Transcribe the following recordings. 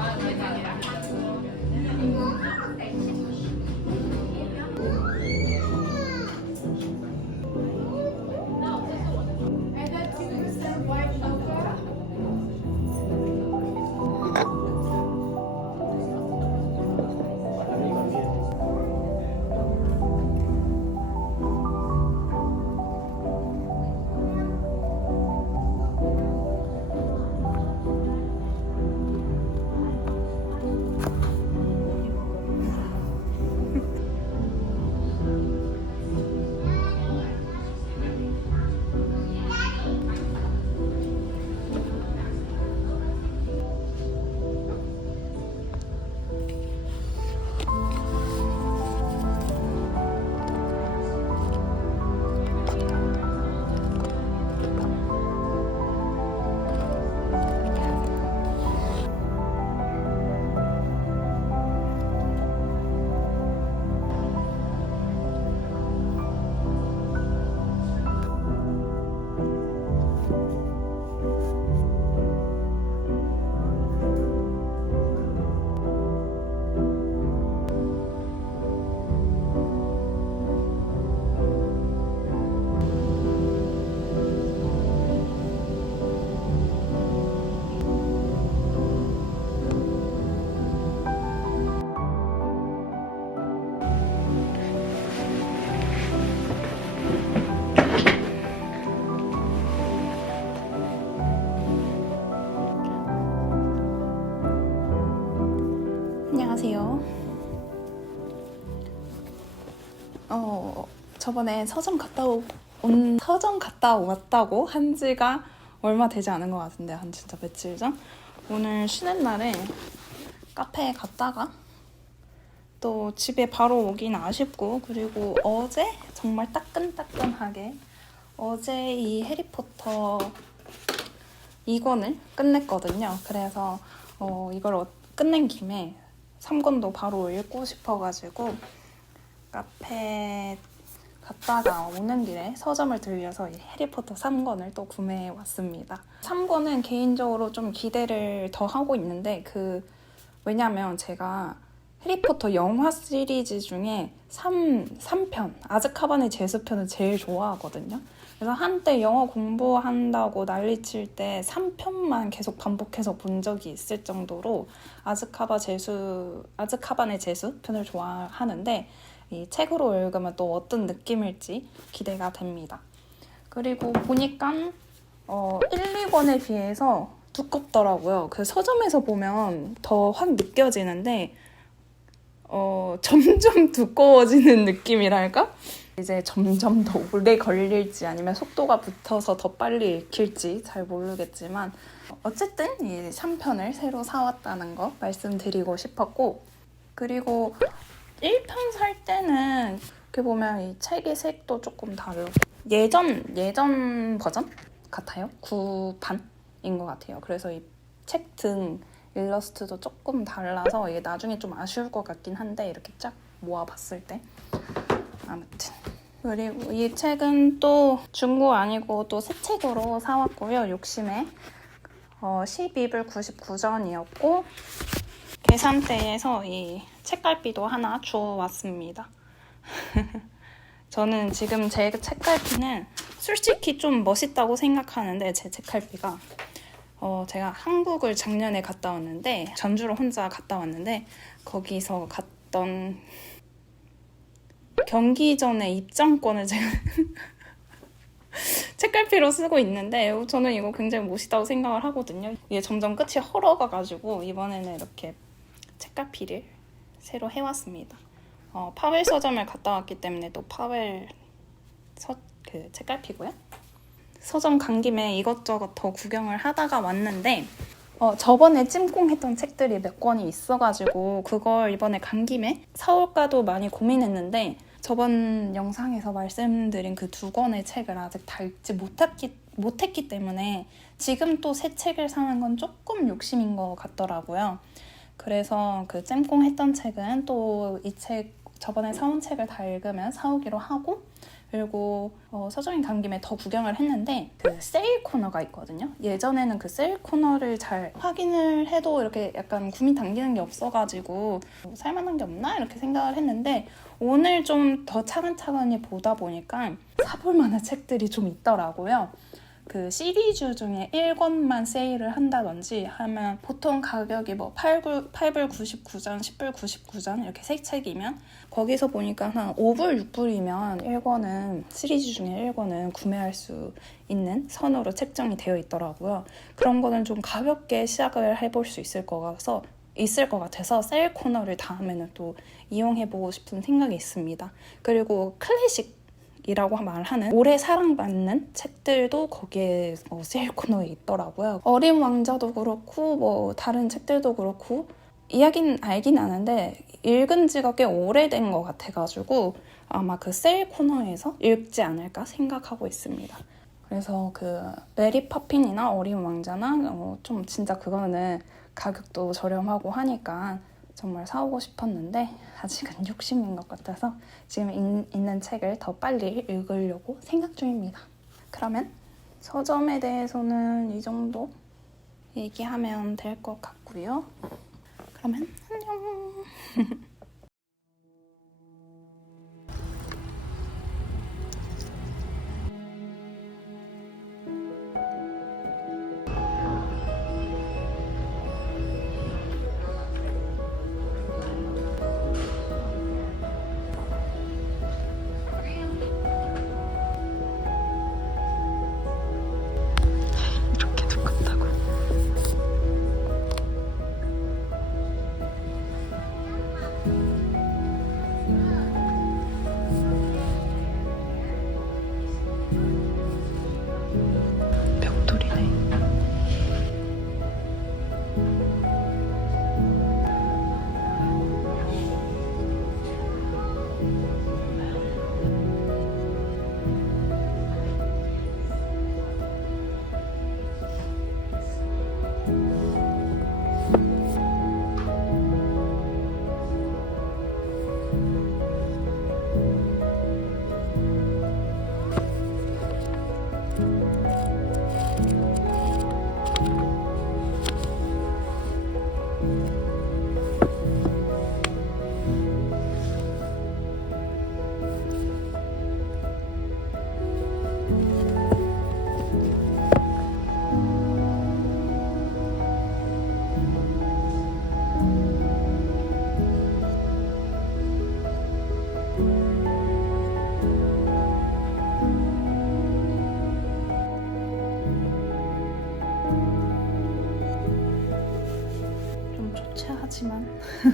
บ้านเลยค่ะ 어, 저번에 서점 갔다 오- 온 서점 갔다 왔다고 한 지가 얼마 되지 않은 것 같은데 한 진짜 며칠 전 오늘 쉬는 날에 카페에 갔다가 또 집에 바로 오긴 아쉽고 그리고 어제 정말 따끈따끈하게 어제 이 해리포터 2권을 끝냈거든요. 그래서 어, 이걸 어- 끝낸 김에 3권도 바로 읽고 싶어가지고 카페 갔다가 오는 길에 서점을 들려서 이 해리포터 3권을 또 구매해 왔습니다. 3권은 개인적으로 좀 기대를 더 하고 있는데 그 왜냐면 제가 해리포터 영화 시리즈 중에 3, 3편 아즈카반의 제수편을 제일 좋아하거든요. 그래서 한때 영어 공부한다고 난리칠 때 3편만 계속 반복해서 본 적이 있을 정도로 아즈카바 제수 아즈카반의 제수 편을 좋아하는데 이 책으로 읽으면 또 어떤 느낌일지 기대가 됩니다. 그리고 보니까 어, 1, 2권에 비해서 두껍더라고요. 그 서점에서 보면 더 확 느껴지는데 어, 점점 두꺼워지는 느낌이랄까? 이제 점점 더 오래 걸릴지 아니면 속도가 붙어서 더 빨리 읽힐지 잘 모르겠지만 어쨌든 이 3편을 새로 사왔다는 거 말씀드리고 싶었고 그리고 1편 살 때는 이렇게 보면 이 책의 색도 조금 다르고 예전 예전 버전 같아요. 구판인 것 같아요. 그래서 이 책 등 일러스트도 조금 달라서 이게 나중에 좀 아쉬울 것 같긴 한데 이렇게 쫙 모아봤을 때 아무튼 그리고 이 책은 또 중고 아니고 또 새 책으로 사왔고요. 욕심에 어, 12불 99전이었고 계산대에서 이 책갈피도 하나 주워왔습니다. 저는 지금 제 책갈피는 솔직히 좀 멋있다고 생각하는데 제 책갈피가 어, 제가 한국을 작년에 갔다 왔는데 전주로 혼자 갔다 왔는데 거기서 갔던 경기전의 입장권을 제가 책갈피로 쓰고 있는데 저는 이거 굉장히 멋있다고 생각을 하거든요. 이게 점점 끝이 헐어가가지고 이번에는 이렇게 책갈피를 새로 해왔습니다. 어, 파웰 서점을 갔다 왔기 때문에 또 파웰 서, 그 책갈피고요. 서점 간 김에 이것저것 더 구경을 하다가 왔는데 어, 저번에 찜꽁했던 책들이 몇 권이 있어가지고 그걸 이번에 간 김에 사올까도 많이 고민했는데 저번 영상에서 말씀드린 그 두 권의 책을 아직 다 읽지 못했기, 못했기 때문에 지금 또 새 책을 사는 건 조금 욕심인 것 같더라고요. 그래서 그 잼꽁 했던 책은 또 이 책 저번에 사온 책을 다 읽으면 사오기로 하고 그리고 어, 서점인 간 김에 더 구경을 했는데 그 세일 코너가 있거든요. 예전에는 그 세일 코너를 잘 확인을 해도 이렇게 약간 구미 당기는 게 없어가지고 뭐 살만한 게 없나 이렇게 생각을 했는데 오늘 좀 더 차근차근히 보다 보니까 사볼 만한 책들이 좀 있더라고요. 그 시리즈 중에 1권만 세일을 한다든지 하면 보통 가격이 뭐 8, 9, 8불 99전, 10불 99전 이렇게 세 책이면 거기서 보니까 한 5불, 6불이면 1권은 시리즈 중에 1권은 구매할 수 있는 선으로 책정이 되어 있더라고요. 그런 거는 좀 가볍게 시작을 해볼 수 있을 것 같아서 있을 것 같아서 세일 코너를 다음에는 또 이용해보고 싶은 생각이 있습니다. 그리고 클래식 이라고 말하는 오래 사랑받는 책들도 거기에 어, 세일 코너에 있더라고요. 어린 왕자도 그렇고 뭐 다른 책들도 그렇고 이야기는 알긴 아는데 읽은 지가 꽤 오래된 것 같아가지고 아마 그 세일 코너에서 읽지 않을까 생각하고 있습니다. 그래서 그 메리 파핀이나 어린 왕자나 어, 좀 진짜 그거는 가격도 저렴하고 하니까 정말 사오고 싶었는데 아직은 욕심인 것 같아서 지금 있, 있는 책을 더 빨리 읽으려고 생각 중입니다. 그러면 서점에 대해서는 이 정도 얘기하면 될 것 같고요. 그러면 안녕.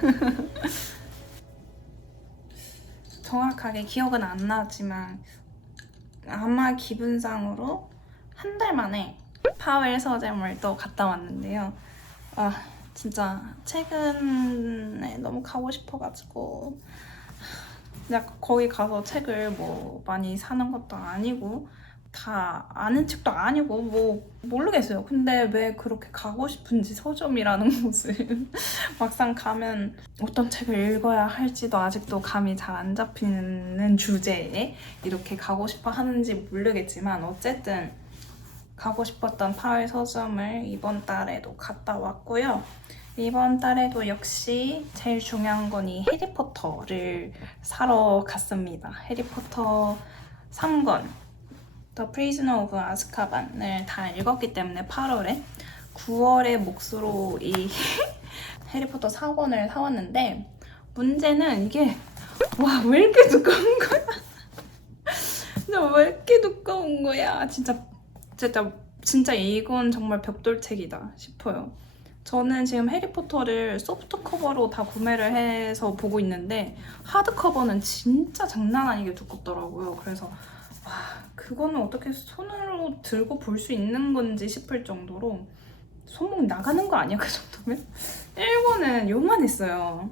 정확하게 기억은 안 나지만 아마 기분상으로 한 달 만에 파웰 또 갔다 왔는데요. 아 진짜 최근에 너무 가고 싶어가지고 그냥 거기 가서 책을 뭐 많이 사는 것도 아니고 다 아는 책도 아니고 뭐 모르겠어요. 근데 왜 그렇게 가고 싶은지 서점이라는 곳을 막상 가면 어떤 책을 읽어야 할지도 아직도 감이 잘 안 잡히는 주제에 이렇게 가고 싶어 하는지 모르겠지만 어쨌든 가고 싶었던 파월 서점을 이번 달에도 갔다 왔고요. 이번 달에도 역시 제일 중요한 건 이 해리포터를 사러 갔습니다. 해리포터 3권 The Prisoner of Azkaban을 다 읽었기 때문에 8월에 9월에 몫으로 이 해리포터 4권을 사왔는데 문제는 이게 와 왜 이렇게 두꺼운 거야? 진짜 왜 이렇게 두꺼운 거야? 진짜 진짜 진짜 이건 정말 벽돌책이다 싶어요. 저는 지금 해리포터를 소프트 커버로 다 구매를 해서 보고 있는데 하드 커버는 진짜 장난 아니게 두껍더라고요. 그래서 와 그거는 어떻게 손으로 들고 볼 수 있는 건지 싶을 정도로 손목 나가는 거 아니야 그 정도면? 1권은 요만했어요.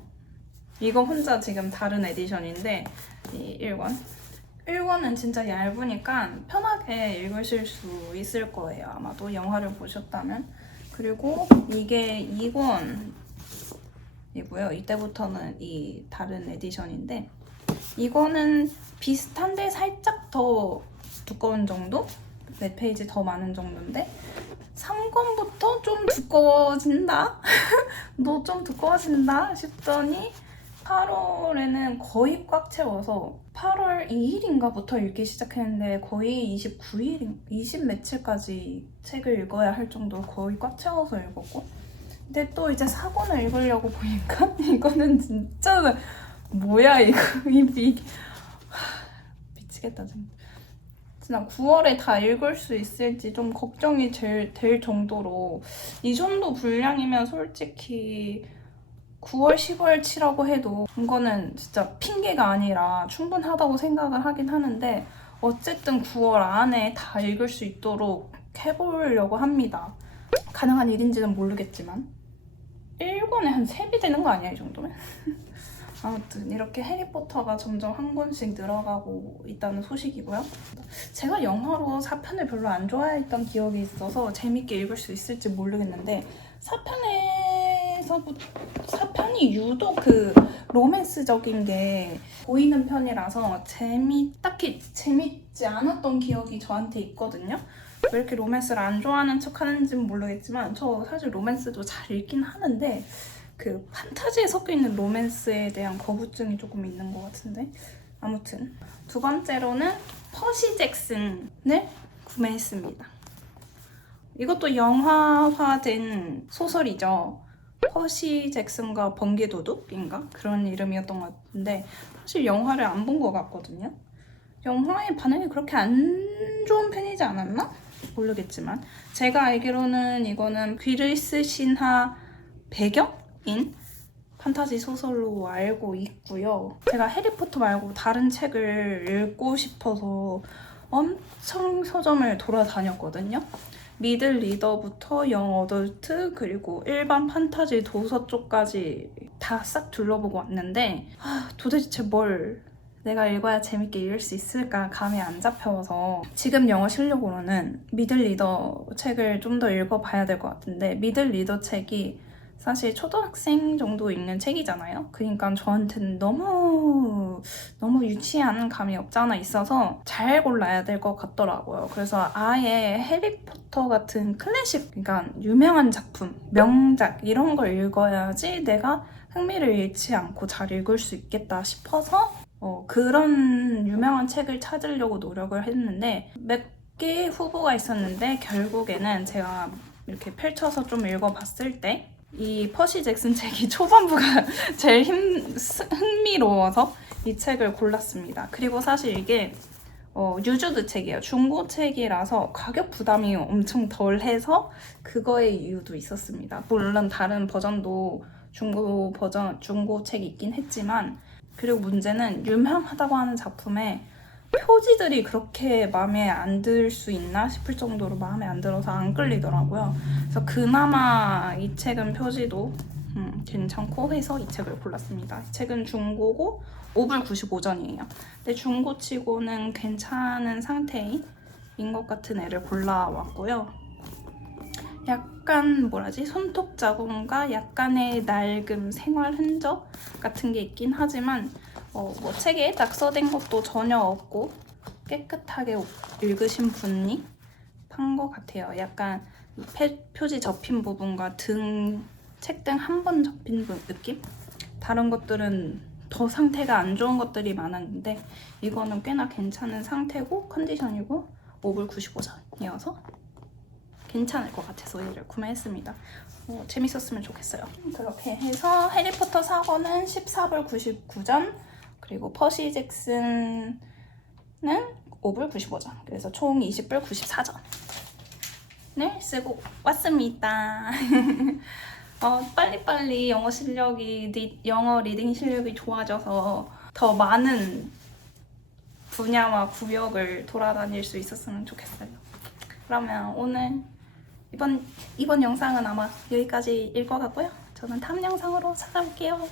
이거 혼자 지금 다른 에디션인데 이 1권 1권은 진짜 얇으니까 편하게 읽으실 수 있을 거예요. 아마도 영화를 보셨다면. 그리고 이게 2권 이고요. 이때부터는 이 다른 에디션인데 이거는 비슷한데 살짝 더 두꺼운 정도? 네 페이지 더 많은 정도인데 3권부터 좀 두꺼워진다? 너 좀 두꺼워진다? 싶더니 8월에는 거의 꽉 채워서 8월 2일인가부터 읽기 시작했는데 거의 29일, 20 며칠까지 책을 읽어야 할 정도로 거의 꽉 채워서 읽었고 근데 또 이제 4권을 읽으려고 보니까 이거는 진짜 뭐야 이거 이 미치겠다 진짜. 진짜 9월에 다 읽을 수 있을지 좀 걱정이 될, 될 정도로 이 정도 분량이면 솔직히 9월, 10월 치라고 해도 이거는 진짜 핑계가 아니라 충분하다고 생각을 하긴 하는데 어쨌든 9월 안에 다 읽을 수 있도록 해보려고 합니다. 가능한 일인지는 모르겠지만 1권에 한 3배 되는 거 아니야 이 정도면? 아무튼 이렇게 해리포터가 점점 한 권씩 늘어가고 있다는 소식이고요. 제가 영화로 4편을 별로 안 좋아했던 기억이 있어서 재밌게 읽을 수 있을지 모르겠는데 4편에서부터 4편이 유독 그 로맨스적인 게 보이는 편이라서 재미 딱히 재밌지 않았던 기억이 저한테 있거든요. 왜 이렇게 로맨스를 안 좋아하는 척 하는지는 모르겠지만 저 사실 로맨스도 잘 읽긴 하는데 그 판타지에 섞여 있는 로맨스에 대한 거부증이 조금 있는 것 같은데 아무튼 두 번째로는 퍼시 잭슨을 구매했습니다. 이것도 영화화된 소설이죠. 퍼시 잭슨과 번개 도둑인가 그런 이름이었던 것 같은데 사실 영화를 안 본 것 같거든요. 영화의 반응이 그렇게 안 좋은 편이지 않았나? 모르겠지만 제가 알기로는 이거는 귀리스 신화 배경 인 판타지 소설로 알고 있고요. 제가 해리포터 말고 다른 책을 읽고 싶어서 엄청 서점을 돌아다녔거든요. 미들 리더부터 영 어덜트 그리고 일반 판타지 도서 쪽까지 다 싹 둘러보고 왔는데 아, 도대체 뭘 내가 읽어야 재밌게 읽을 수 있을까 감이 안 잡혀서 지금 영어 실력으로는 미들 리더 책을 좀 더 읽어봐야 될 것 같은데 미들 리더 책이 사실 초등학생 정도 읽는 책이잖아요. 그러니까 저한테는 너무 너무 유치한 감이 없지 않아 있어서 잘 골라야 될 것 같더라고요. 그래서 아예 해리포터 같은 클래식, 그러니까 유명한 작품, 명작 이런 걸 읽어야지 내가 흥미를 잃지 않고 잘 읽을 수 있겠다 싶어서 어, 그런 유명한 책을 찾으려고 노력을 했는데 몇 개의 후보가 있었는데 결국에는 제가 이렇게 펼쳐서 좀 읽어봤을 때 이 퍼시 잭슨 책이 초반부가 제일 힘, 스- 흥미로워서 이 책을 골랐습니다. 그리고 사실 이게 어, 유주드 책이에요. 중고 책이라서 가격 부담이 엄청 덜해서 그거의 이유도 있었습니다. 물론 다른 버전도 중고 버전 중고 책이 있긴 했지만 그리고 문제는 유명하다고 하는 작품에 표지들이 그렇게 마음에 안 들 수 있나 싶을 정도로 마음에 안 들어서 안 끌리더라고요. 그래서 그나마 이 책은 표지도 음, 괜찮고 해서 이 책을 골랐습니다. 이 책은 중고고 5불 95전이에요. 근데 중고치고는 괜찮은 상태인 것 같은 애를 골라왔고요. 약간 뭐라지 손톱 자국과 약간의 낡음 생활 흔적 같은 게 있긴 하지만 어, 뭐 책에 낙서된 것도 전혀 없고 깨끗하게 읽으신 분이 판 것 같아요. 약간 이 폐- 표지 접힌 부분과 등 책 등 한 번 접힌 부- 느낌? 다른 것들은 더 상태가 안 좋은 것들이 많았는데 이거는 꽤나 괜찮은 상태고 컨디션이고 5불 95전이어서 괜찮을 것 같아서 얘를 구매했습니다. 어, 재밌었으면 좋겠어요. 그렇게 해서 해리포터 4권은 14불 99전 그리고 퍼시 잭슨은 5불 95전 그래서 총 20불 94전을 쓰고 왔습니다. 어, 빨리빨리 영어 실력이 리- 영어 리딩 실력이 좋아져서 더 많은 분야와 구역을 돌아다닐 수 있었으면 좋겠어요. 그러면 오늘 이번 이번 영상은 아마 여기까지일 것 같고요. 저는 다음 영상으로 찾아올게요.